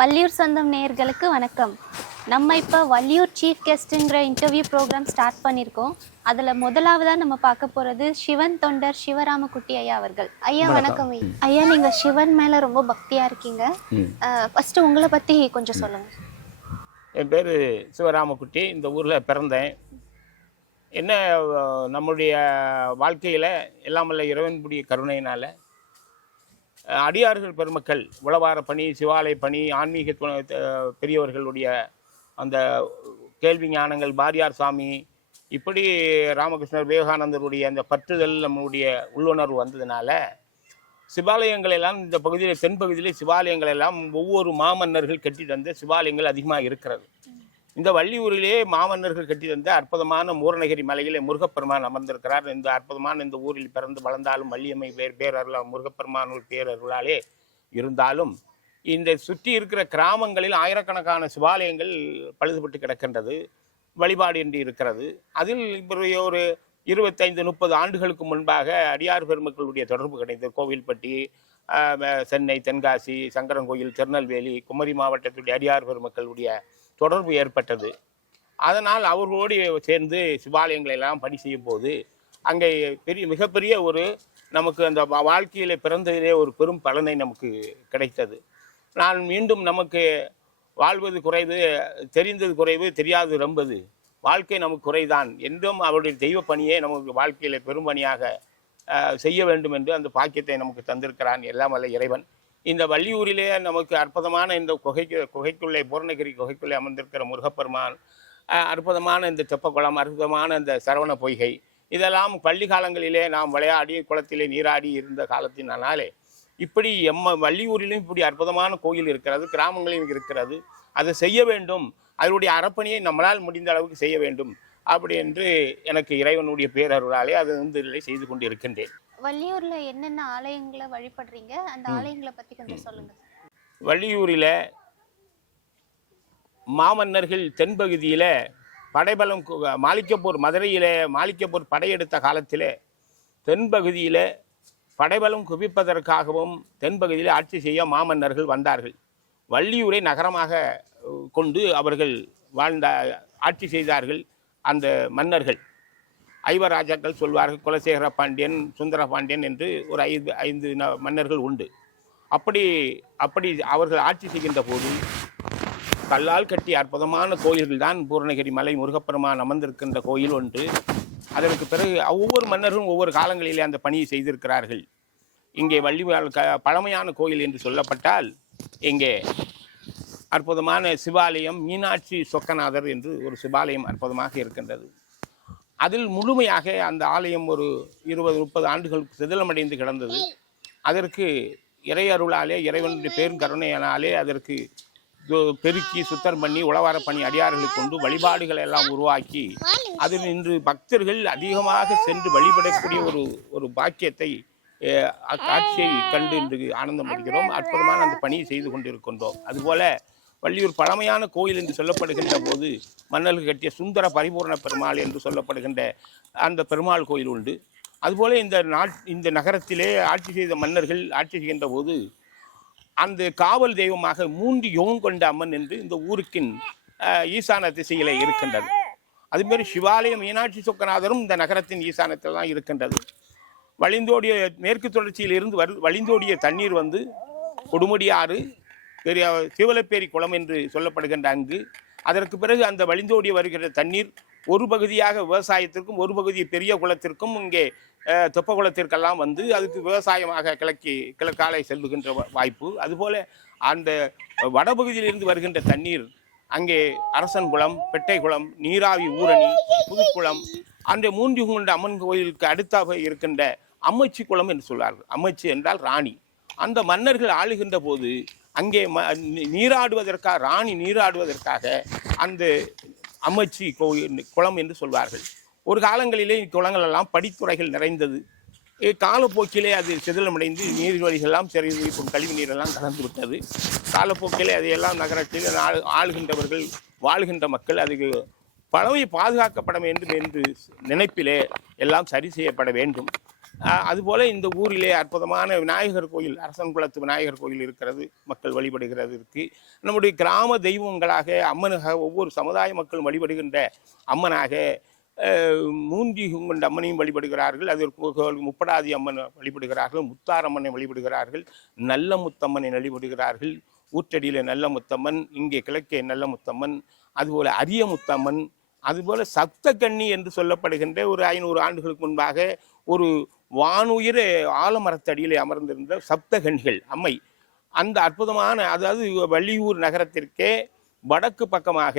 வள்ளியூர் சொந்தம் நேயர்களுக்கு வணக்கம். நம்ம இப்போ வள்ளியூர் சீஃப் கெஸ்ட்டுங்கிற இன்டர்வியூ ப்ரோக்ராம் ஸ்டார்ட் பண்ணியிருக்கோம். அதில் முதலாவதாக நம்ம பார்க்க போகிறது சிவன் தொண்டர் சிவராமக்குட்டி ஐயா அவர்கள். ஐயா வணக்கம். ஐயா, நீங்கள் சிவன் மேலே ரொம்ப பக்தியாக இருக்கீங்க. ஃபஸ்ட்டு உங்களை பற்றி கொஞ்சம் சொல்லுங்கள். என் பேர் சிவராமக்குட்டி. இந்த ஊரில் பிறந்தேன். என்ன நம்முடைய வாழ்க்கையில் எல்லாம் வல்ல இறைவனுடைய கருணையினால் அடியார்கள் பெருமக்கள் உளவார பணி, சிவாலய பணி, ஆன்மீக பெரியவர்களுடைய அந்த கேள்வி ஞானங்கள், பாரியார் சாமி, இப்படி ராமகிருஷ்ணர் விவேகானந்தருடைய அந்த பற்றுதல் நம்முடைய உள்ளுணர்வு வந்ததுனால சிவாலயங்கள் எல்லாம் இந்த பகுதியில், தென்பகுதியில் சிவாலயங்கள் எல்லாம் ஒவ்வொரு மாமன்னர்கள் கட்டி தந்த சிவாலயங்கள் அதிகமாக இருக்கிறது. இந்த வள்ளியூரிலே மாமன்னர்கள் கட்டி தந்த அற்புதமான மூரணகிரி மலையிலே முருகப்பெருமான் அமர்ந்திருக்கிறார். இந்த அற்புதமான இந்த ஊரில் பிறந்து வளர்ந்தாலும் வள்ளியம்மை பேரருளா முருகப்பெருமான் பேரருளாலே இருந்தாலும் இந்த சுற்றி இருக்கிற கிராமங்களில் ஆயிரக்கணக்கான சிவாலயங்கள் பழுதுபட்டு கிடக்கின்றது, வழிபாடு என்று இருக்கிறது. அதில் ஒரு 25-30 ஆண்டுகளுக்கு முன்பாக அடியார் பெருமக்களுடைய தொடர்பு கிடைத்தது. கோவில்பட்டி, சென்னை, தென்காசி, சங்கரன்கோயில், திருநெல்வேலி, குமரி மாவட்டத்துடைய அடியார் பெருமக்களுடைய தொடர்பு ஏற்பட்டது. அதனால் அவர்களோடு சேர்ந்து சிவாலயங்களை எல்லாம் பணி செய்யும் போது அங்கே மிகப்பெரிய ஒரு நமக்கு அந்த வாழ்க்கையில் பிறந்ததிலே ஒரு பெரும் பலனை நமக்கு கிடைத்தது. நான் மீண்டும் நமக்கு வாழ்வது குறைவு, தெரிந்தது குறைவு, தெரியாது ரொம்பது, வாழ்க்கை நமக்கு குறைதான் என்றும் அவருடைய தெய்வ பணியே நமக்கு வாழ்க்கையில் பெரும் பணியாக செய்ய வேண்டும் என்று அந்த பாக்கியத்தை நமக்கு தந்திருக்கிறான் எல்லாம் வல்ல இறைவன். இந்த வள்ளியூரிலே நமக்கு அற்புதமான இந்த குகைக்குள்ளே, பூர்ணகிரி குகைக்குள்ளே அமர்ந்திருக்கிற முருகப்பெருமான், அற்புதமான இந்த தெப்பக்குளம், அற்புதமான இந்த சரவண பொய்கை, இதெல்லாம் பள்ளி காலங்களிலே நாம் விளையாடி குளத்திலே நீராடி இருந்த காலத்தினாலே இப்படி வள்ளியூரிலும் இப்படி அற்புதமான கோயில் இருக்கிறது, கிராமங்களிலும் இருக்கிறது. அதை செய்ய வேண்டும், அதனுடைய அறப்பணியை நம்மளால் முடிந்த அளவுக்கு செய்ய வேண்டும் அப்படி என்று எனக்கு இறைவனுடைய பேரருளாலே அது செய்து கொண்டு இருக்கின்றேன். வள்ளியூர்ல என்னென்ன ஆலயங்களை வழிபடுறீங்க, அந்த ஆலயங்களை பத்தி கொஞ்சம் சொல்லுங்க. வள்ளியூரில் மாமன்னர்கள் தென்பகுதியில படைபலம், மாலிக்கப்பூர், மதுரையிலே மாலிக்கப்பூர் படையெடுத்த காலத்திலே தென்பகுதியில படைபலம் குவிப்பதற்காகவும் தென்பகுதியில் ஆட்சி செய்ய மாமன்னர்கள் வந்தார்கள். வள்ளியூரை நகரமாக கொண்டு அவர்கள் ஆட்சி செய்தார்கள். அந்த மன்னர்கள் ஐவராஜாக்கள் சொல்வார்கள். குலசேகர பாண்டியன், சுந்தர பாண்டியன் என்று ஒரு 5 மன்னர்கள் உண்டு. அப்படி அவர்கள் ஆட்சி செய்கின்ற போது கல்லால் கட்டிய அற்புதமான கோயில்கள் தான் பூர்ணகிரி மலை முருகப்பெருமான் அமர்ந்திருக்கின்ற கோயில் ஒன்று. அதற்கு பிறகு ஒவ்வொரு மன்னர்களும் ஒவ்வொரு காலங்களிலே அந்த பணியை செய்திருக்கிறார்கள். இங்கே பழமையான கோயில் என்று சொல்லப்பட்டால் இங்கே அற்புதமான சிவாலயம் மீனாட்சி சொக்கநாதர் என்று ஒரு சிவாலயம் அற்புதமாக இருக்கின்றது. அதில் முழுமையாக அந்த ஆலயம் ஒரு 20-30 ஆண்டுகளுக்கு சிதிலமடைந்து கிடந்தது. அதற்கு இறையருளாலே, இறைவனுடைய பெருங்கருணையினாலே அதற்கு பெருக்கி சுத்தம் பண்ணி உளவார பணி அடியார்களை கொண்டு வழிபாடுகளை எல்லாம் உருவாக்கி அதில் இன்று பக்தர்கள் அதிகமாக சென்று வழிபடக்கூடிய ஒரு பாக்கியத்தை, காட்சியை கண்டு இன்று ஆனந்தம் அடைகிறோம். அற்புதமான அந்த பணியை செய்து கொண்டிருக்கின்றோம். அதுபோல வள்ளியூர் பழமையான கோயில் என்று சொல்லப்படுகின்ற போது மன்னர்கள் கட்டிய சுந்தர பரிபூர்ண பெருமாள் என்று சொல்லப்படுகின்ற அந்த பெருமாள் கோயில் உண்டு. அதுபோல இந்த நகரத்திலே ஆட்சி செய்த மன்னர்கள் ஆட்சி செய்கின்ற போது அந்த காவல் தெய்வமாக 3 யோகம் கொண்ட அம்மன் என்று இந்த ஊருக்கின் ஈசான திசையிலே இருக்கின்றது. அதுமாரி சிவாலயம் மீனாட்சி சொக்கநாதரும் இந்த நகரத்தின் ஈசானத்தில் தான் இருக்கின்றது. வழிந்தோடிய மேற்கு தொடர்ச்சியில் இருந்து வழிந்தோடிய தண்ணீர் வந்து கொடுமுடி ஆறு, பெரிய சிவலப்பேரி குளம் என்று சொல்லப்படுகின்ற அங்கு, அதற்கு பிறகு அந்த வழிந்தோடி வருகிற தண்ணீர் ஒரு பகுதியாக விவசாயத்திற்கும் ஒரு பகுதி பெரிய குளத்திற்கும் இங்கே தெப்ப குளத்திற்கெல்லாம் வந்து அதுக்கு விவசாயமாக கிழக்காலை செல்லுகின்ற வாய்ப்பு. அதுபோல அந்த வடபகுதியிலிருந்து வருகின்ற தண்ணீர் அங்கே அரசன் குளம், பெட்டை குளம், நீராவி ஊரணி, புதுக்குளம், அந்த 3 கொண்ட அம்மன் கோயிலுக்கு அடுத்தாக இருக்கின்ற அம்மச்சி குளம் என்று சொல்வார்கள். அம்மச்சி என்றால் ராணி. அந்த மன்னர்கள் ஆளுகின்ற போது அங்கே நீராடுவதற்காக, ராணி நீராடுவதற்காக அந்த அம்மச்சி குளம் என்று சொல்வார்கள். ஒரு காலங்களிலே குளங்கள் எல்லாம் படித்துறைகள் நிறைந்தது. காலப்போக்கிலே அது சிதிலமடைந்து நீர்வழிகளெல்லாம் கழிவு நீரெல்லாம் கலந்து விட்டது. காலப்போக்கிலே அதையெல்லாம் நகரத்தில் ஆளுகின்றவர்கள், வாழ்கின்ற மக்கள் அதுக்கு பழமை பாதுகாக்கப்பட வேண்டும் என்று நினைப்பிலே எல்லாம் சரி செய்யப்பட வேண்டும். அதுபோல இந்த ஊரிலே அற்புதமான விநாயகர் கோயில், அரசன் குளத்து விநாயகர் கோயில் இருக்கிறது, மக்கள் வழிபடுகிறது இருக்கு. நம்முடைய கிராம தெய்வங்களாக அம்மனாக ஒவ்வொரு சமுதாய மக்கள் வழிபடுகின்ற அம்மனாக மூன்றி கொண்ட அம்மனையும் வழிபடுகிறார்கள். அது முப்படாதி அம்மன் வழிபடுகிறார்கள், முத்தாரம்மனை வழிபடுகிறார்கள், நல்ல முத்தம்மனை வழிபடுகிறார்கள். ஊற்றடியில நல்ல முத்தம்மன், இங்கே கிழக்கே நல்ல முத்தம்மன், அதுபோல அரிய முத்தம்மன், அதுபோல சப்த கன்னி என்று சொல்லப்படுகின்ற ஒரு 500 ஆண்டுகளுக்கு முன்பாக ஒரு வானுயிர ஆலமரத்தடியிலே அமர்ந்திருந்த சப்தகன்னிகள் அம்மை. அந்த அற்புதமான, அதாவது வள்ளியூர் நகரத்திற்கே வடக்கு பக்கமாக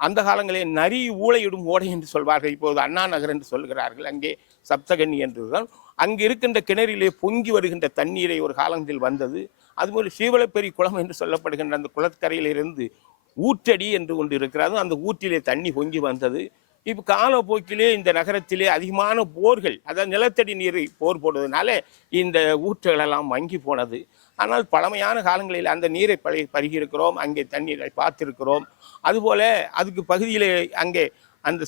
அந்த காலங்களில் நரி ஊளையிடும் ஓடை என்று சொல்வார்கள், இப்போது அண்ணா நகர் என்று சொல்கிறார்கள். அங்கே சப்தகன்னி என்றுதான். அங்கு இருக்கின்ற கிணறிலே பொங்கி வருகின்ற தண்ணீரை ஒரு காலத்தில் வந்தது. அதுபோல் சீவலப்பெரி குளம் என்று சொல்லப்படுகின்ற அந்த குளக்கரையிலிருந்து ஊற்றடி என்று ஒன்று இருக்கிறது, அந்த ஊற்றிலே தண்ணி பொங்கி வந்தது. இப்போ காலப்போக்கிலே இந்த நகரத்திலே அதிகமான போர்கள், அதாவது நிலத்தடி நீர் போர் போடுவதனால இந்த ஊற்றுகளெல்லாம் மங்கி போனது. ஆனால் பழமையான காலங்களில் அந்த நீரை பருகியிருக்கிறோம், அங்கே தண்ணீரை பார்த்திருக்கிறோம். அதுபோல அதுக்கு பகுதியிலே அங்கே அந்த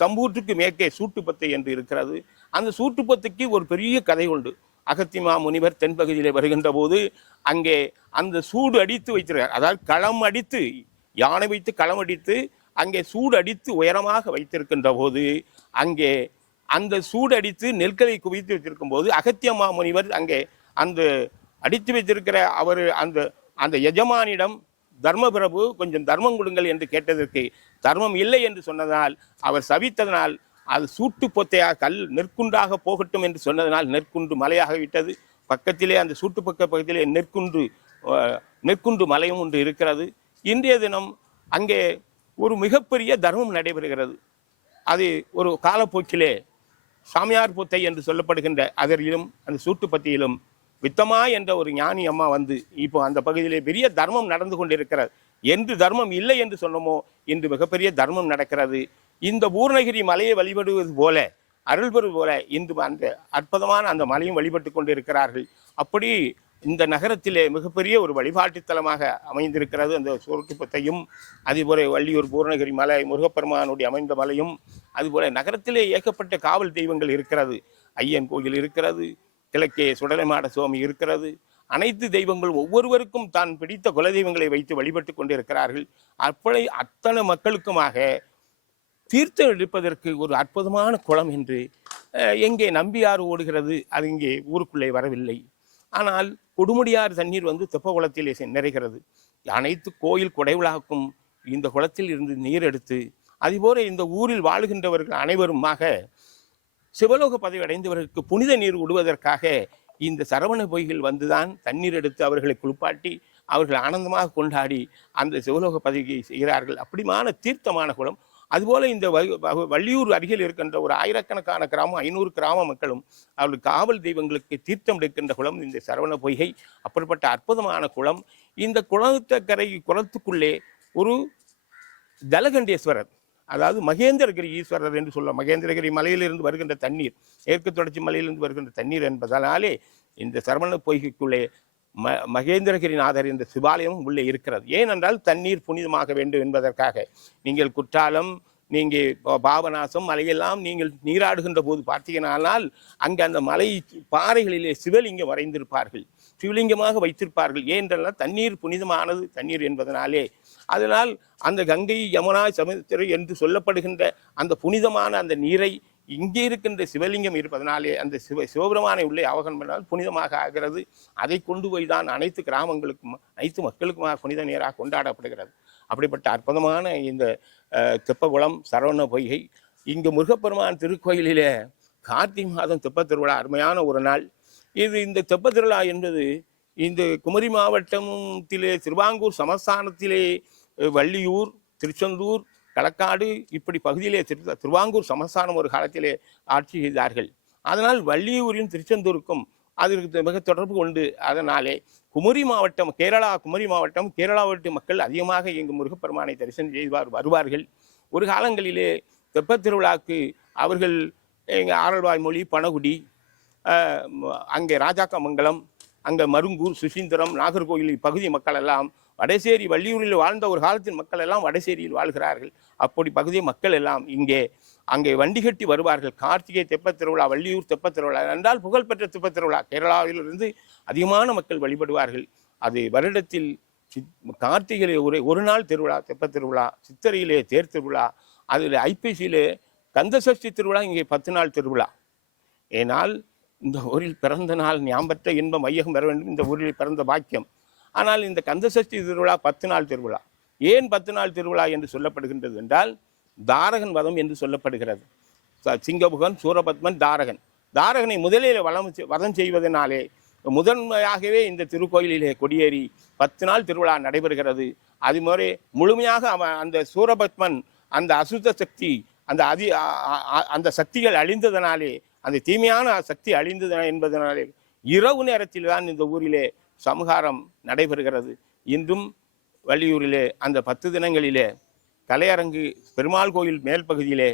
சம்பூற்றுக்கு மேற்கே சூட்டுப்பத்தை என்று இருக்கிறது. அந்த சூட்டுப்பத்தைக்கு ஒரு பெரிய கதை உண்டு. அகத்திமா முனிவர் தென்பகுதியிலே வருகின்ற போது அங்கே அந்த சூடு அடித்து வைத்திருக்கார், அதாவது களம் அடித்து, யானை வைத்து களம் அடித்து அங்கே சூடு அடித்து உயரமாக வைத்திருக்கின்ற போது அங்கே அந்த சூடு அடித்து நெற்களை குவித்து வைத்திருக்கும் போது அகத்தியமா முனிவர் அங்கே அந்த அடித்து வைத்திருக்கிற அவர் அந்த எஜமானிடம் தர்மபிரபு கொஞ்சம் தர்மம் கொடுங்கள் என்று கேட்டதற்கு தர்மம் இல்லை என்று சொன்னதால் அவர் சபித்ததனால் அது சூட்டு பொத்தையாக நெற்குன்றாக போகட்டும் என்று சொன்னதனால் நெற்குன்று மலையாக விட்டது. பக்கத்திலே அந்த பக்கத்திலே நெற்குன்று மலையும் ஒன்று இருக்கிறது. இன்றைய தினம் அங்கே ஒரு மிகப்பெரிய தர்மம் நடைபெறுகிறது. அது ஒரு காலப்போக்கிலே சாமியார் பொத்தை என்று சொல்லப்படுகின்ற அதரிலும் அந்த சூட்டுப்பத்தியிலும் வித்தமா என்ற ஒரு ஞானி அம்மா வந்து இப்போ அந்த பகுதியிலே பெரிய தர்மம் நடந்து கொண்டிருக்கிறது. என்று தர்மம் இல்லை என்று சொன்னோமோ இன்று மிகப்பெரிய தர்மம் நடக்கிறது. இந்த பூர்ணகிரி மலையை வழிபடுவது போல, அருள் பெறுவது போல இன்று அந்த அற்புதமான அந்த மலையும் வழிபட்டு கொண்டு இருக்கிறார்கள். அப்படி இந்த நகரத்திலே மிகப்பெரிய ஒரு வழிபாட்டுத்தலமாக அமைந்திருக்கிறது அந்த சூரட்டுப்பத்தையும். அதுபோல வள்ளியூர் பூர்ணகிரி மலை முருகப்பெருமானுடைய அமைந்த மலையும். அதுபோல நகரத்திலே ஏகப்பட்ட காவல் தெய்வங்கள் இருக்கிறது. ஐயன் கோயில் இருக்கிறது, கிழக்கே சுடலைமாட சுவாமி இருக்கிறது. அனைத்து தெய்வங்களும் ஒவ்வொருவருக்கும் தான் பிடித்த குலதெய்வங்களை வைத்து வழிபட்டு கொண்டிருக்கிறார்கள். அப்படி அத்தனை மக்களுக்குமாக தீர்த்தம் எடுப்பதற்கு ஒரு அற்புதமான குளம் என்று எங்கே நம்பியாறு ஓடுகிறது, அது இங்கே ஊருக்குள்ளே வரவில்லை. ஆனால் கொடுமுடியார் தண்ணீர் வந்து தெப்ப குளத்திலே நிறைகிறது. அனைத்து கோயில் குடைவிழாக்கும் இந்த குளத்தில் இருந்து நீர் எடுத்து, அதுபோல இந்த ஊரில் வாழுகின்றவர்கள் அனைவருமாக சிவலோக பதவி அடைந்தவர்களுக்கு புனித நீர் விடுவதற்காக இந்த சரவண பொய்கள் வந்துதான் தண்ணீர் எடுத்து அவர்களை குளிப்பாட்டி அவர்கள் ஆனந்தமாக கொண்டாடி அந்த சிவலோக பதவியை செய்கிறார்கள். அப்படிமான தீர்த்தமான குளம். அதுபோல இந்த வள்ளியூர் அருகில் இருக்கின்ற ஒரு ஆயிரக்கணக்கான கிராமம், 500 கிராம மக்களும் அவர்கள் காவல் தெய்வங்களுக்கு தீர்த்தம் எடுக்கின்ற குளம் இந்த சரவண பொய்கை. அப்படிப்பட்ட அற்புதமான குளம். இந்த குளத்துக்குள்ளே ஒரு ஜலகண்டேஸ்வரர், அதாவது மகேந்திரகிரி ஈஸ்வரர் என்று சொல்ல, மகேந்திரகிரி மலையிலிருந்து வருகின்ற தண்ணீர், மேற்கு தொடர்ச்சி மலையிலிருந்து வருகின்ற தண்ணீர் என்பதனாலே இந்த சரவண பொய்கைக்குள்ளே மகேந்திரகிரிநாதர் என்ற சிவாலயம் உள்ளே இருக்கிறது. ஏனென்றால் தண்ணீர் புனிதமாக வேண்டும் என்பதற்காக. நீங்கள் குற்றாலம், நீங்கள் பாபநாசம் மலையெல்லாம் நீங்கள் நீராடுகின்ற போது பார்த்தீங்கன்னால் அங்கே அந்த மலை பாறைகளிலே சிவலிங்கம் வரைந்திருப்பார்கள், சிவலிங்கமாக வைத்திருப்பார்கள். ஏனென்றால் தண்ணீர் புனிதமானது தண்ணீர் என்பதனாலே. அதனால் அந்த கங்கை யமுனா சமுத்திரை என்று சொல்லப்படுகின்ற அந்த புனிதமான அந்த நீரை இங்கே இருக்கின்ற சிவலிங்கம் இருப்பதனாலே அந்த சிவபெருமானை உள்ளே ஆவகனம் பண்ணால் புனிதமாக ஆகிறது. அதை கொண்டு போய் தான் அனைத்து கிராமங்களுக்கும் அனைத்து மக்களுக்குமாக புனித நீராக கொண்டாடப்படுகிறது. அப்படிப்பட்ட அற்புதமான இந்த தெப்பகுளம் சரவண பொய்கை. இங்கு முருகப்பெருமான் திருக்கோயிலிலே கார்த்திகை மாதம் தெப்ப திருவிழா அருமையான ஒரு நாள். இந்த தெப்ப திருவிழா என்பது இந்த குமரி மாவட்டத்திலே திருவாங்கூர் சமஸ்தானத்திலே வள்ளியூர், திருச்செந்தூர், களக்காடு இப்படி பகுதியிலே திருவாங்கூர் சமஸ்தானம் ஒரு காலத்திலே ஆட்சி செய்தார்கள். அதனால் வள்ளியூரின் திருச்செந்தூருக்கும் அதற்கு மிக தொடர்பு கொண்டு அதனாலே குமரி மாவட்டம், குமரி மாவட்டம் கேரளாவட்டு மக்கள் அதிகமாக இங்கு முருகப்பெருமானை தரிசனம் செய்வார் வருவார்கள். ஒரு காலங்களிலே தெப்ப திருவிழாக்கு அவர்கள் எங்கள் ஆரல்வாய்மொழி, பனகுடி, அங்கே ராஜாக்கமங்கலம், அங்கே மருங்கூர், சுசீந்திரம், நாகர்கோயில் பகுதி மக்கள் எல்லாம் வடசேரி வள்ளியூரில் வாழ்ந்த ஒரு காலத்தின் மக்கள் எல்லாம் வடசேரியில் வாழ்கிறார்கள். அப்படி பகுதி மக்கள் எல்லாம் இங்கே அங்கே வண்டி கட்டி வருவார்கள். கார்த்திகை தெப்பத் திருவிழா, வள்ளியூர் தெப்பத் திருவிழா என்றால் புகழ்பெற்ற தெப்பத் திருவிழா. கேரளாவிலிருந்து அதிகமான மக்கள் வழிபடுவார்கள். அது வருடத்தில் கார்த்திகையிலே ஒரு நாள் திருவிழா தெப்பத் திருவிழா, சித்திரையிலே தேர் திருவிழா, அதில் ஐப்பசியிலே கந்தசஷ்டி திருவிழா, இங்கே 10 நாள் திருவிழா. ஏனால் இந்த ஊரில் பிறந்த நாள் ஞாபற்ற இன்பம் மையகம் பெற வேண்டும், இந்த ஊரில் பிறந்த பாக்கியம். ஆனால் இந்த கந்தசஷ்டி திருவிழா 10 நாள் திருவிழா. ஏன் 10 நாள் திருவிழா என்று சொல்லப்படுகின்றது என்றால் தாரகன் வதம் என்று சொல்லப்படுகிறது. சிங்கமுகன், சூரபத்மன், தாரகன். தாரகனை முதலில் வதம் செய்வதனாலே முதன்மையாகவே இந்த திருக்கோயிலிலே கொடியேறி 10 நாள் திருவிழா நடைபெறுகிறது. அது மாதிரி முழுமையாக அந்த சூரபத்மன் அந்த அசுத்த சக்தி அந்த சக்திகள் அழிந்ததனாலே, அந்த தீமையான சக்தி அழிந்தது என்பதனாலே இரவு நேரத்தில் தான் இந்த ஊரிலே சமகாரம் நடைபெறுகிறது. இன்றும் வள்ளியூரிலே அந்த 10 தினங்களிலே கலையரங்கு பெருமாள் கோயில் மேல் பகுதியிலே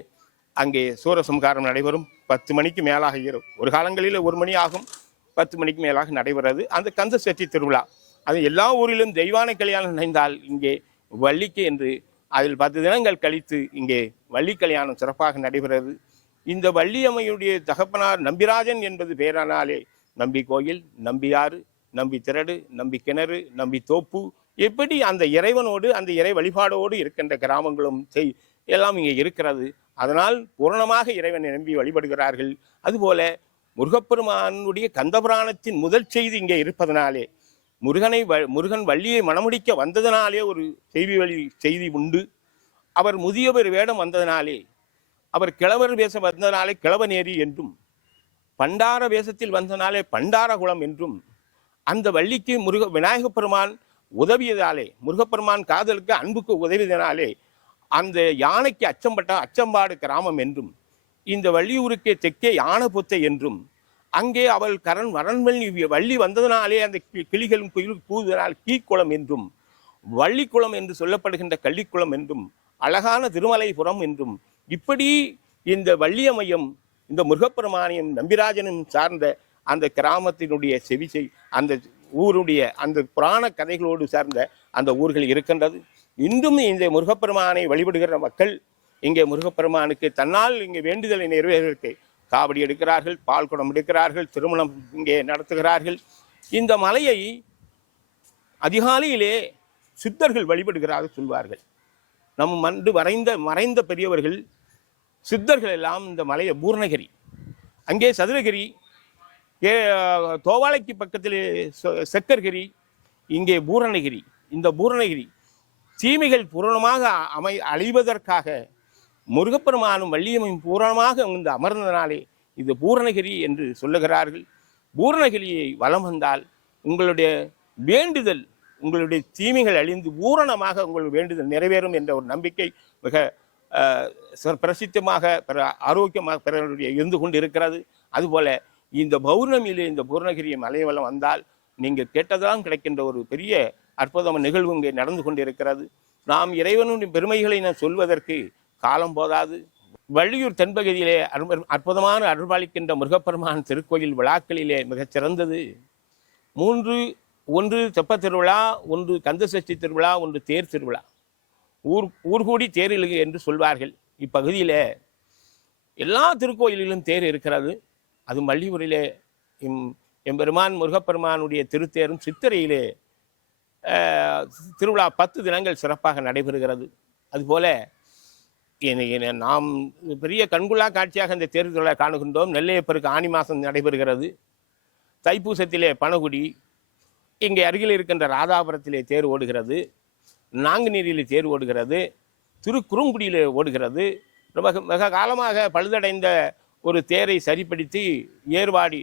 அங்கே சூரசம்ஹாரம் நடைபெறும். 10 மணிக்கு மேலாக ஒரு காலங்களில் 1 மணி ஆகும், 10 மணிக்கு மேலாக நடைபெறுறது அந்த கந்த சஷ்டி திருவிழா. அது எல்லா ஊரிலும் தெய்வானை கல்யாணம் நினைந்தால் இங்கே வள்ளிக்கு என்று அதில் 10 தினங்கள் கழித்து இங்கே வள்ளி கல்யாணம் சிறப்பாக நடைபெறுகிறது. இந்த வள்ளியம்மையுடைய தகப்பனார் நம்பிராஜன் என்பது பேரானாலே நம்பி கோயில், நம்பியாறு, நம்பி திரடு, நம்பி கிணறு, நம்பி தோப்பு, எப்படி அந்த இறைவனோடு அந்த இறை வழிபாடோடு இருக்கின்ற கிராமங்களும் எல்லாம் இங்கே இருக்கிறது. அதனால் பூரணமாக இறைவனை நம்பி வழிபடுகிறார்கள். அதுபோல முருகப்பெருமானுடைய கந்தபுராணத்தின் முதல் செய்தி இங்கே இருப்பதனாலே முருகன் வள்ளியை மணமுடிக்க வந்ததனாலே ஒரு செய்தி உண்டு. அவர் முதியவர் வேடம் வந்ததனாலே, அவர் கிழவர் வேஷம் வந்ததனாலே கிழவநேரி என்றும், பண்டார வேஷத்தில் வந்தனாலே பண்டாரகுளம் என்றும், அந்த வள்ளிக்கு விநாயகப் பெருமான் உதவியதாலே, முருகப்பெருமான் காதலுக்கு அன்புக்கு உதவியதனாலே அந்த யானைக்கு அச்சம்பாடு கிராமம் என்றும், இந்த வள்ளியூருக்கு தெற்கே யானபுத்தை என்றும், அங்கே அவள் வரண்மணி வள்ளி வந்ததனாலே அந்த கிளிகளும் குயில் கூதனால் கீக்குளம் என்றும், வள்ளிக்குளம் என்று சொல்லப்படுகின்ற கள்ளிக்குளம் என்றும், அழகான திருமலைபுரம் என்றும், இப்படி இந்த வள்ளியம்மையும் இந்த முருகப்பெருமானையும் நம்பிராஜனும் சார்ந்த அந்த கிராமத்தினுடைய செவிசை அந்த ஊருடைய அந்த புராண கதைகளோடு சார்ந்த அந்த ஊர்கள் இருக்கின்றது. இன்றும் இந்த முருகப்பெருமானை வழிபடுகிற மக்கள் இங்கே முருகப்பெருமானுக்கு தன்னால் இங்கே வேண்டுதலை நிறைவேறுவதற்கு காவடி எடுக்கிறார்கள், பால் குடம் எடுக்கிறார்கள், திருமணம் இங்கே நடத்துகிறார்கள். இந்த மலையை அதிகாலையிலே சித்தர்கள் வழிபடுகிறார்கள் சொல்வார்கள். நம் மறைந்த பெரியவர்கள் சித்தர்கள் எல்லாம் இந்த மலையை பூர்ணகிரி, அங்கே சதுரகிரி, தோவாளைக்கு பக்கத்தில் செக்கர்கிரி, இங்கே பூரணகிரி. இந்த பூரணகிரி தீமைகள் பூரணமாக அழிவதற்காக முருகப்பெருமானும் வள்ளியம்மையும் பூரணமாக இந்த அமர்ந்ததனாலே இது பூரணகிரி என்று சொல்லுகிறார்கள். பூரணகிரியை வலம் வந்தால் உங்களுடைய வேண்டுதல், உங்களுடைய தீமைகள் அழிந்து பூரணமாக உங்களுடைய வேண்டுதல் நிறைவேறும் என்ற ஒரு நம்பிக்கை மிக பிரசித்தமாக ஆரோக்கியமாக பிறருடைய இருந்து கொண்டு இருக்கிறது. அதுபோல இந்த பௌர்ணமியிலே இந்த பூர்ணகிரி மலைவலம் வந்தால் நீங்கள் கேட்டதெல்லாம் கிடைக்கின்ற ஒரு பெரிய அற்புதமான நிகழ்வு இங்கே நடந்து கொண்டிருக்கிறது. நாம் இறைவனுடைய பெருமைகளை நான் சொல்வதற்கு காலம் போதாது. வள்ளியூர் தென்பகுதியிலே அற்புதமான அருள்பாலிக்கின்ற முருகப்பெருமான் திருக்கோயில் விழாக்களிலே மிகச் சிறந்தது 3. ஒன்று தெப்பத் திருவிழா, ஒன்று கந்தசஷ்டி திருவிழா, ஒன்று தேர் திருவிழா. ஊர்கூடி தேரில் என்று சொல்வார்கள். இப்பகுதியில் எல்லா திருக்கோயிலிலும் தேர் இருக்கிறது. அது வள்ளியூரிலே எம்பெருமான் முருகப்பெருமானுடைய திருத்தேரும் சித்திரையிலே திருவிழா 10 தினங்கள் சிறப்பாக நடைபெறுகிறது. அதுபோல நாம் பெரிய கண்குள்ளா காட்சியாக இந்த தேர் திருவிழா காணுகின்றோம். நெல்லையப்பருக்கு ஆனி மாதம் நடைபெறுகிறது. தைப்பூசத்திலே பனகுடி, இங்கே அருகில் இருக்கின்ற ராதாபுரத்திலே தேர் ஓடுகிறது, நாங்குநீரிலே தேர் ஓடுகிறது, திருக்குறுங்குடியிலே ஓடுகிறது. மிக காலமாக பழுதடைந்த ஒரு தேரை சரிப்படுத்தி ஏர்வாடி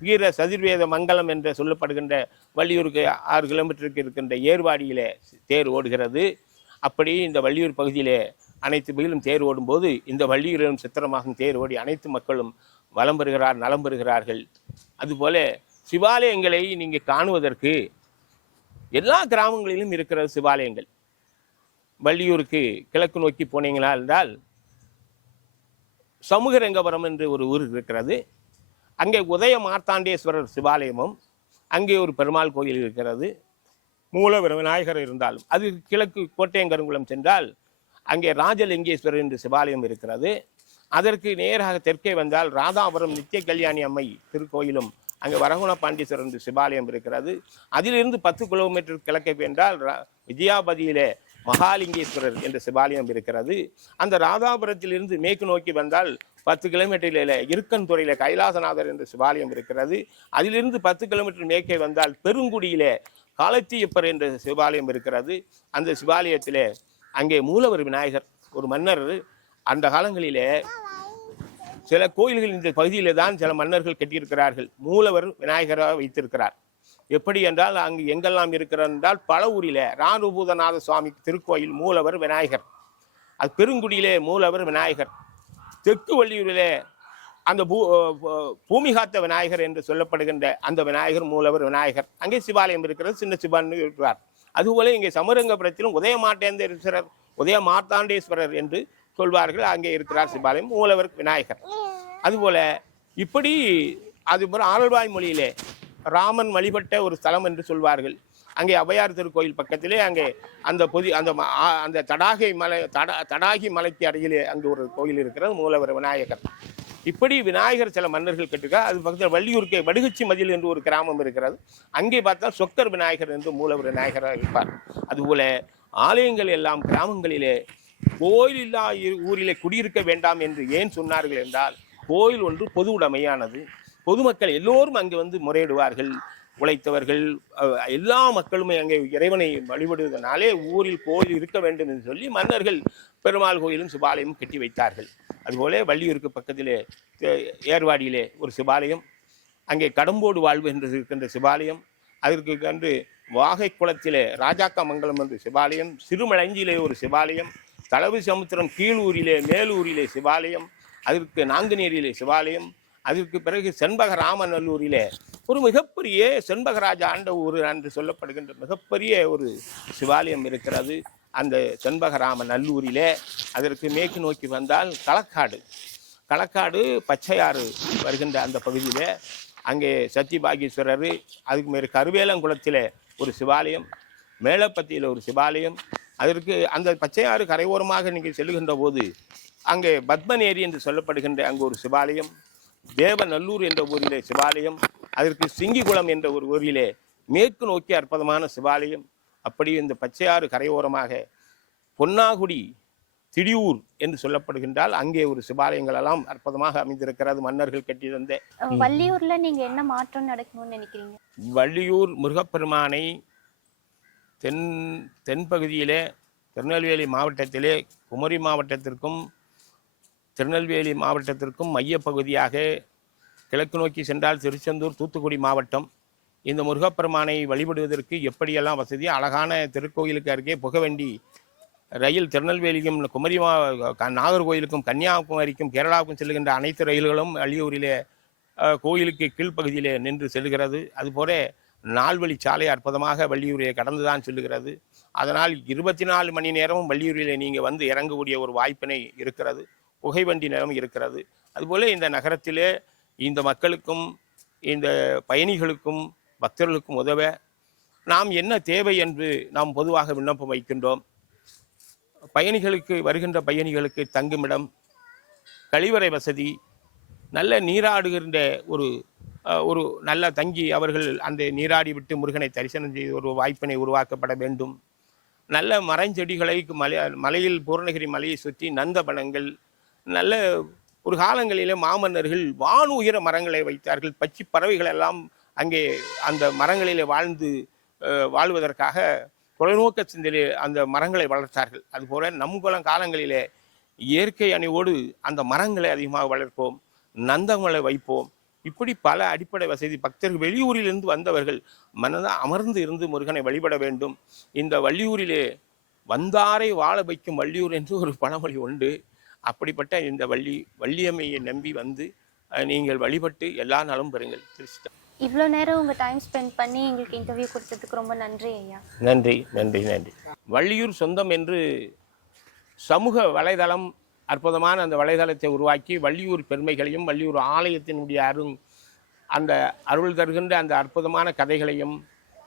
வீர சதுர்வேத மங்கலம் என்று சொல்லப்படுகின்ற வள்ளியூருக்கு 6 கிலோமீட்டருக்கு இருக்கின்ற ஏர்வாடியிலே தேர் ஓடுகிறது. அப்படி இந்த வள்ளியூர் பகுதியிலே அனைத்து பகுதியிலும் தேர் ஓடும்போது இந்த வள்ளியூரிலும் சித்திரமாகும் தேர் ஓடி அனைத்து மக்களும் வலம் பெறுகிறார், நலம் பெறுகிறார்கள். அதுபோல சிவாலயங்களை நீங்கள் காணுவதற்கு எல்லா கிராமங்களிலும் இருக்கிற சிவாலயங்கள். வள்ளியூருக்கு கிழக்கு நோக்கி போனீங்களா என்றால் சமூகரங்கபுரம் என்று ஒரு ஊர் இருக்கிறது. அங்கே உதய மார்த்தாண்டேஸ்வரர் சிவாலயமும், அங்கே ஒரு பெருமாள் கோயில் இருக்கிறது. மூலவர் விநாயகர் இருந்தாலும் அது கிழக்கு கோட்டையங்கருங்குளம் சென்றால் அங்கே ராஜலிங்கேஸ்வரர் என்று சிவாலயம் இருக்கிறது. அதற்கு நேராக தெற்கே வந்தால் ராதாபுரம் நித்திய கல்யாணி அம்மை திருக்கோயிலும் அங்கே வரகுண பாண்டீஸ்வரர் என்று சிவாலயம் இருக்கிறது. அதிலிருந்து 10 கிலோமீட்டர் கிழக்கே என்றால் விஜயாபதியிலே மகாலிங்கேஸ்வரர் என்ற சிவாலயம் இருக்கிறது. அந்த ராதாபுரத்திலிருந்து மேற்கு நோக்கி வந்தால் 10 கிலோமீட்டரில் இருக்கன்துறையில் கைலாசநாதர் என்ற சிவாலயம் இருக்கிறது. அதிலிருந்து 10 கிலோமீட்டர் மேற்கே வந்தால் பெருங்குடியிலே காலத்தீயப்பர் என்ற சிவாலயம் இருக்கிறது. அந்த சிவாலயத்திலே அங்கே மூலவர் விநாயகர், ஒரு மன்னர் அந்த காலங்களிலே சில கோயில்கள் இந்த பகுதியிலே தான் சில மன்னர்கள் கட்டியிருக்கிறார்கள். மூலவர் விநாயகராக வைத்திருக்கிறார். எப்படி என்றால் அங்கு எங்கெல்லாம் இருக்கிறார் என்றால் பல ஊரிலே ராணுபூதநாத சுவாமி திருக்கோயில் மூலவர் விநாயகர், அது பெருங்குடியிலே மூலவர் விநாயகர், தெற்கு வள்ளியூரிலே அந்த பூமிகாத்த விநாயகர் என்று சொல்லப்படுகின்ற அந்த விநாயகர் மூலவர் விநாயகர், அங்கே சிவாலயம் இருக்கிறது, சின்ன சிவன் இருக்கிறார். அதுபோல இங்கே சமரங்கபுரத்திலும் உதயமாட்டேந்தேஸ்வரர் உதயமார்த்தாண்டேஸ்வரர் என்று சொல்வார்கள், அங்கே இருக்கிறார் சிவாலயம் மூலவர் விநாயகர். அதுபோல இப்படி அதுபோல ஆரல்வாய் மொழியிலே ராமன் வழிபட்ட ஒரு ஸ்தலம் என்று சொல்வார்கள். அங்கே அபயார் திருக்கோயில் பக்கத்திலே அங்கே அந்த அந்த தடாகி மலைக்கு அருகிலே அங்கே ஒரு கோயில் இருக்கிறது, மூலவர் விநாயகர். இப்படி விநாயகர் சில மன்னர்கள் கட்டுகிறார். அது பக்கத்தில் வள்ளியூருக்கு வடுகச்சி மதில் என்று ஒரு கிராமம் இருக்கிறது. அங்கே பார்த்தா சொக்கர் விநாயகர் என்று மூலவர் விநாயகராக இருப்பார். அதுபோல ஆலயங்கள் எல்லாம் கிராமங்களிலே கோயில் இல்லா ஊரிலே குடியிருக்க வேண்டாம் என்று ஏன் சொன்னார்கள் என்றால், கோயில் ஒன்று பொது உடைமையானது. பொதுமக்கள் எல்லோரும் அங்கே வந்து முறையிடுவார்கள். உழைத்தவர்கள் எல்லா மக்களுமே அங்கே இறைவனை வழிபடுவதனாலே ஊரில் கோயில் இருக்க வேண்டும் என்று சொல்லி மன்னர்கள் பெருமாள் கோயிலும் சிவாலயமும் கட்டி வைத்தார்கள். அதுபோல வள்ளியூருக்கு பக்கத்திலே ஏர்வாடியிலே ஒரு சிவாலயம், அங்கே கடம்போடு வாழ்வு என்று இருக்கின்ற சிவாலயம், அதற்கு கண்டு வாகை குளத்திலே ராஜாக்கா மங்கலம் என்ற சிவாலயம், சிறுமலஞ்சியிலே ஒரு சிவாலயம், தளவு சமுத்திரம் கீழூரிலே மேலூரிலே சிவாலயம், அதற்கு நாங்குநேரியிலே சிவாலயம், அதற்கு பிறகு செண்பகராமநல்லூரிலே ஒரு மிகப்பெரிய செண்பகராஜா ஆண்ட ஊர் என்று சொல்லப்படுகின்ற மிகப்பெரிய ஒரு சிவாலயம் இருக்கிறது. அந்த செண்பகராம நல்லூரிலே அதற்கு மேற்கு நோக்கி வந்தால் களக்காடு பச்சையாறு வருகின்ற அந்த பகுதியில் அங்கே சத்தியபாகீஸ்வரர், அதுக்கு மேலே கருவேலங்குளத்தில் ஒரு சிவாலயம், மேலப்பத்தியில் ஒரு சிவாலயம், அதற்கு அந்த பச்சையாறு கரையோரமாக நீங்கள் செல்லுகின்ற போது அங்கே பத்மநேரி என்று சொல்லப்படுகின்ற அங்கே ஒரு சிவாலயம், தேவநல்லூர் என்ற ஊரிலே சிவாலயம், அதற்கு சிங்கிகுளம் என்ற ஒரு ஊரிலே மேற்கு நோக்கி அற்புதமான சிவாலயம். அப்படி இந்த பச்சையாறு கரையோரமாக பொன்னாகுடி திடியூர் என்று சொல்லப்படுகின்றால் அங்கே ஒரு சிவாலயங்கள் எல்லாம் அற்புதமாக அமைந்திருக்கிறது, மன்னர்கள் கட்டி தந்த. வள்ளியூர்ல நீங்க என்ன மாற்றம் நடக்கணும்னு நினைக்கிறீங்க? வள்ளியூர் முருகப்பெருமானை தென்பகுதியிலே திருநெல்வேலி மாவட்டத்திலே குமரி மாவட்டத்திற்கும் திருநெல்வேலி மாவட்டத்திற்கும் மையப்பகுதியாக கிழக்கு நோக்கி சென்றால் திருச்செந்தூர் தூத்துக்குடி மாவட்டம். இந்த முருகப்பெருமானை வழிபடுவதற்கு எப்படியெல்லாம் வசதி, அழகான திருக்கோயிலுக்கு அருகே புகவண்டி ரயில் திருநெல்வேலியும் குமரி நாகர்கோயிலுக்கும் கன்னியாகுமரிக்கும் கேரளாவுக்கும் செல்கின்ற அனைத்து ரயில்களும் வள்ளியூரிலே கோயிலுக்கு கீழ்ப்பகுதியிலே நின்று செல்கிறது. அதுபோல நால்வழி சாலை அற்புதமாக வள்ளியூரிலே கடந்துதான் செல்லுகிறது. அதனால் 24 மணி நேரமும் வள்ளியூரிலே நீங்கள் வந்து இறங்கக்கூடிய ஒரு வாய்ப்பினை இருக்கிறது, புகைவண்டி நிலம் இருக்கிறது. அதுபோல இந்த நகரத்திலே இந்த மக்களுக்கும் இந்த பயணிகளுக்கும் பக்தர்களுக்கும் உதவ நாம் என்ன தேவை என்று நாம் பொதுவாக விண்ணப்பம் வைக்கின்றோம். பயணிகளுக்கு வருகின்ற பயணிகளுக்கு தங்குமிடம், கழிவறை வசதி, நல்ல நீராடுகின்ற ஒரு நல்ல தங்கி அவர்கள் அந்த நீராடி விட்டு முருகனை தரிசனம் செய்து ஒரு வாய்ப்பினை உருவாக்கப்பட வேண்டும். நல்ல மரஞ்செடிகளை மலையில் பூர்ணகிரி மலையை சுற்றி நந்தபனங்கள், நல்ல ஒரு காலங்களிலே மாமன்னர்கள் வானுயர மரங்களை வைத்தார்கள். பச்சி பறவைகள் எல்லாம் அங்கே அந்த மரங்களிலே வாழ்வதற்காக தொலைநோக்க சிந்தனையிலே அந்த மரங்களை வளர்த்தார்கள். அதுபோல நம் காலங்களிலே இயற்கை அணியோடு அந்த மரங்களை அதிகமாக வளர்ப்போம், நந்தங்களை வைப்போம். இப்படி பல அடிப்படை வசதி பக்தர்கள் வெளியூரிலிருந்து வந்தவர்கள் மனதாக அமர்ந்து இருந்து முருகனை வழிபட வேண்டும். இந்த வள்ளியூரிலே வந்தாரை வாழ வைக்கும் வள்ளியூர் என்று ஒரு பழமொழி உண்டு. அப்படிப்பட்ட இந்த வள்ளியம்மையை நம்பி வந்து நீங்கள் வழிபட்டு எல்லா நலம் பெறுங்கள். இவ்வளோ நேரம் உங்கள் டைம் ஸ்பெண்ட் பண்ணி எங்களுக்கு இன்டர்வியூ கொடுத்ததுக்கு ரொம்ப நன்றி ஐயா. நன்றி நன்றி நன்றி. வள்ளியூர் சொந்தம் என்று சமூக வலைதளம் அற்புதமான அந்த வலைதளத்தை உருவாக்கி வள்ளியூர் பெருமைகளையும் வள்ளியூர் ஆலயத்தினுடைய அந்த அருள் தருகின்ற அந்த அற்புதமான கதைகளையும்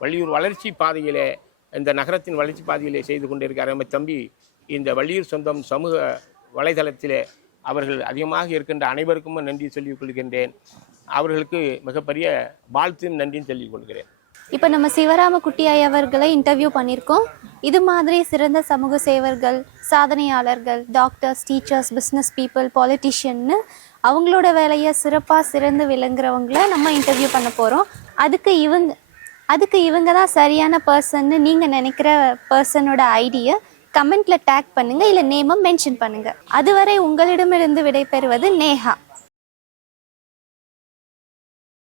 வள்ளியூர் வளர்ச்சி பாதையிலே இந்த நகரத்தின் வளர்ச்சி பாதையிலே செய்து கொண்டிருக்கார் நம்ம தம்பி. இந்த வள்ளியூர் சொந்தம் சமூக வலைதளத்திலே அவர்கள் அதிகமாக இருக்கின்ற அனைவருக்கும் நன்றி சொல்லிக் கொள்கின்றேன். அவர்களுக்கு மிகப்பெரிய வாழ்த்தும் நன்றியும் சொல்லிக் கொள்கிறேன். இப்போ நம்ம சிவராமகுட்டி ஐயா அவர்களை இன்டர்வியூ பண்ணியிருக்கோம். இது மாதிரி சிறந்த சமூக சேவர்கள், சாதனையாளர்கள், டாக்டர்ஸ், டீச்சர்ஸ், பிஸ்னஸ் பீப்புள், பாலிட்டிஷியன்னு அவங்களோட வேலையை சிறப்பாக சிறந்து விளங்குறவங்கள நம்ம இன்டர்வியூ பண்ண போகிறோம். அதுக்கு இவங்க தான் சரியான பர்சன்னு நீங்கள் நினைக்கிற பர்சனோட ஐடியை கமெண்ட்டில் டேக் பண்ணுங்கள், இல்லை நேமை மென்ஷன் பண்ணுங்கள். அதுவரை உங்களிடமிருந்து விடைபெறுவது நேஹா.